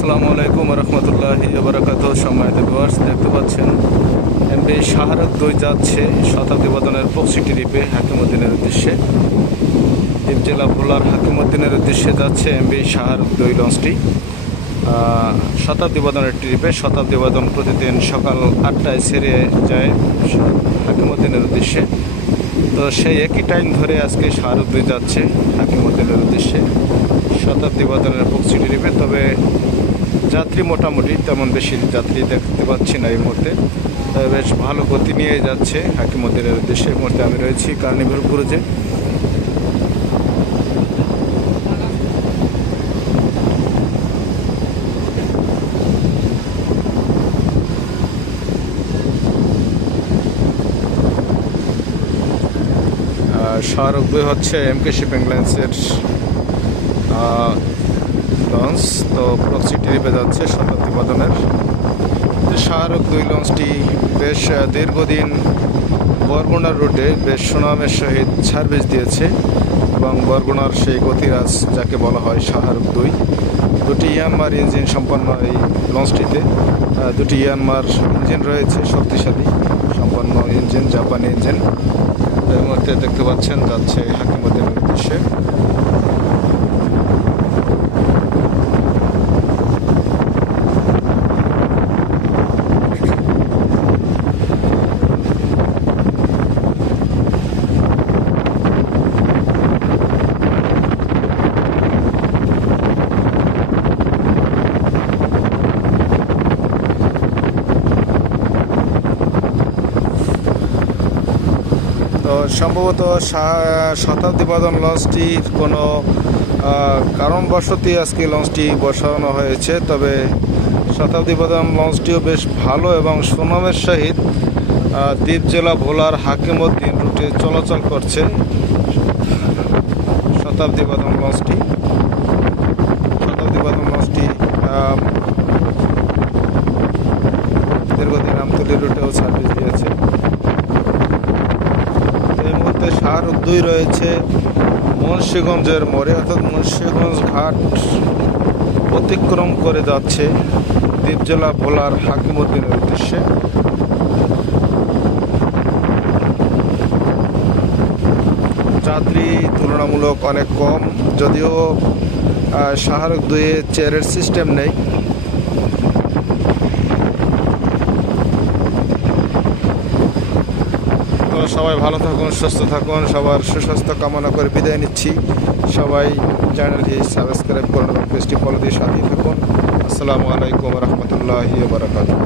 আসসালামু আলাইকুম রহমতুল্লাহি বারাকাত সম্মানিত ভিউয়ার্স দেখতে পাচ্ছেন এমবি শাহরুখ দুই যাচ্ছে শতাব্দী বদনের পক্সিটি দ্বীপে হাকিমুদ্দিনের উদ্দেশ্যে। দ্বীপ জেলা ভোলার হাকিমুদ্দিনের উদ্দেশ্যে যাচ্ছে এমবি শাহরুখ দুই লঞ্চটি। শতাব্দী বদনের ট্রিপে শতাব্দী বদন প্রতিদিন সকাল আটটায় ছেড়ে যায় হাকিমুদ্দিনের উদ্দেশ্যে। তো সেই একই টাইম ধরে আজকে শাহরুখ দুই যাচ্ছে হাকিমুদ্দিনের উদ্দেশ্যে। শতাব্দী বদনের পক্সিটি দ্বীপে তবে যাত্রী মোটামুটি তেমন বেশি যাত্রী দেখতে পাচ্ছি না এই মুহূর্তে। বেশ ভালো গতি নিয়ে যাচ্ছে হাকিমুদ্দিনের উদ্দেশ্যে এই মুহূর্তে আমি রয়েছি কার্নিভাল ক্রুজে দুই হচ্ছে এমকে শিপিং লাইন্সের লঞ্চ, তো প্রক্সি ট্রিপে যাচ্ছে শতাব্দী বদনের শাহরুখ দুই লঞ্চটি বেশ দীর্ঘদিন বরগুনার রুটে বেশ সুনামের সহিত সার্ভিস দিয়েছে এবং বরগুনার সেই গতিরাজ যাকে বলা হয় শাহরুখ দুই। দুটি ইয়ানমার ইঞ্জিন সম্পন্ন এই লঞ্চটিতে দুটি ইয়ানমার ইঞ্জিন রয়েছে, শক্তিশালী সম্পন্ন ইঞ্জিন, জাপানি ইঞ্জিন। এর মধ্যে দেখতে পাচ্ছেন যাচ্ছে হাকিমুদ্দিনের উদ্দেশ্যে। সম্ভবত শতাব্দী বদন লঞ্চটির কোনো কারণবশতই আজকে লঞ্চটি বসানো হয়েছে। তবে শতাব্দী বদন লঞ্চটিও বেশ ভালো এবং সুনামের সহিত দ্বীপ জেলা ভোলার হাকিমুদ্দিন রুটে চলাচল করছে শতাব্দী বদন লঞ্চটি। শতাব্দী বদন লঞ্চটি দীর্ঘদিন আমতলি রুটেও সার্ভিস শাহরুখ দুই রয়েছে। মুন্সীগঞ্জের মোড়ে, অর্থাৎ মুন্সীগঞ্জ ঘাট অতিক্রম করে যাচ্ছে দ্বীপ জেলা ভোলার হাকিমুদ্দিনের উদ্দেশ্যে। যাত্রী তুলনামূলক অনেক কম, যদিও শাহরুখ দুইয়ে চেয়ারের সিস্টেম নেই। তো সবাই ভালো থাকুন, সুস্থ থাকুন, সবার সুস্বাস্থ্য কামনা করে বিদায় নিচ্ছি। সবাই চ্যানেলটি সাবস্ক্রাইব করুন এবং পেজটি ফলো দিয়ে সাথে থাকুন। আসসালামু আলাইকুম রহমতুল্লাহ বারাকাতুহ।